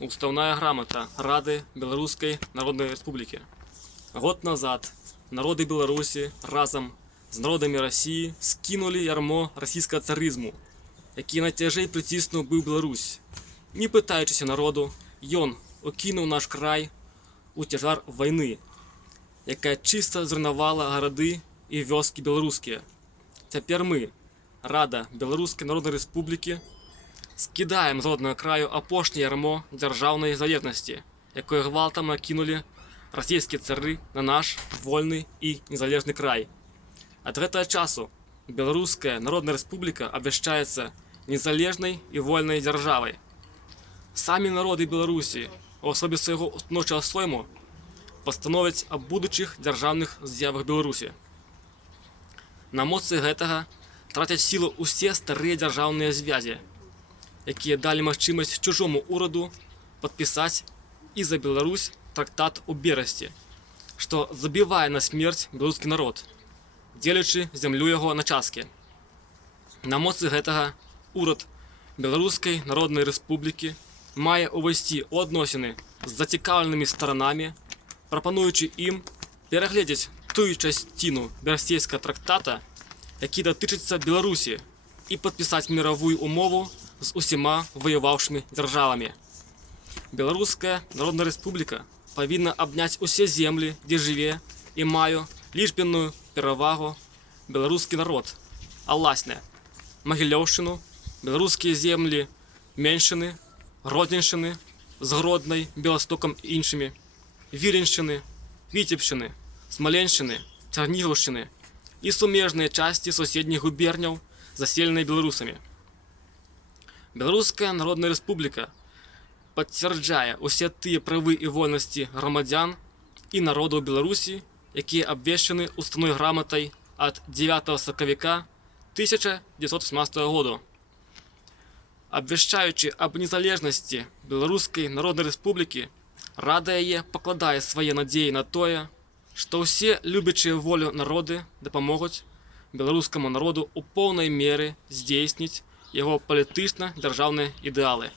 Уставная грамота Рады Белорусской Народной Республики. Год назад народы Беларусі разом з народами Росії скинули ярмо російського царизму, який найтяжей притиснув бив Беларусь. Не питаючися народу, ён окинув наш край у тяжар війни, яка чисто зруйнувала городи і вёски білоруські. Тепер ми, Рада Белорусской Народной Республики, скидаем з родного краю апошнє ярмо державної залежності, якою гвалтом накинули російські цари на наш вольний і незалежний край. От этого часу Белорусская Народная Республика обвещается незалежной и вольной державой. Самі народи Білорусі, у особі свого установчого сойму, постановлять о будучих державних з'явах Білорусі. На моці гэтага тратять силу усе старые державные звязі, якія дали магчымасць чужому ураду подписать і за Беларусь трактат у Берасці, што забівае на смерць беларускі народ, дзелячы зямлю яго на часткі. На моцы гэтага урад Беларускай Народнай Рэспублікі мае ўвайсці ў адносіны з зацікаўленымі сторонамі, прапануючы ім перагледзець тую частину Берасцейскага трактата, які датычыцца Беларусі, і падпісаць міравую умову з усіма воювавшымі дзяржавамі. Беларуская Народная Рэспубліка павінна абняць усе землі, дзе жыве і мае лічбенную перавагу беларускі народ, а власне Магілёўшчыну, беларускія землі Меншчыны, Гродзеншчыны з Гроднай, Беластокам і іншымі, Віленшчыны, Віцебшчыны, Смаленшчыны, Цярнігаўшчыны і сумежныя часті суседніх губерняў, заселеныя беларусамі. Беларуская Народная Рэспубліка пацвярджае усе тыя правы і вольнасці грамадзян і народаў Беларусі, якія абвешчаны уставной граматай ад 9 сакавіка 1918 году. Абвяшчаючы аб незалежнасці Беларускай Народнай Рэспублікі, Рада яе пакладае свае надзеі на тое, што ўсе любячыя волю народы дапамогуць беларускаму народу ў поўнай меры здзейсніць яго палітычна-дзяржаўныя ідэалы.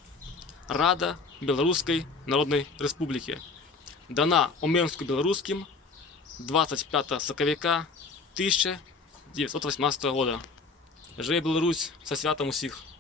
Рада Беларускай Народнай Рэспублікі. Дана ў Менску-Беларускім 25 сакавіка 1918 года. Жыве Беларусь, са святам усіх!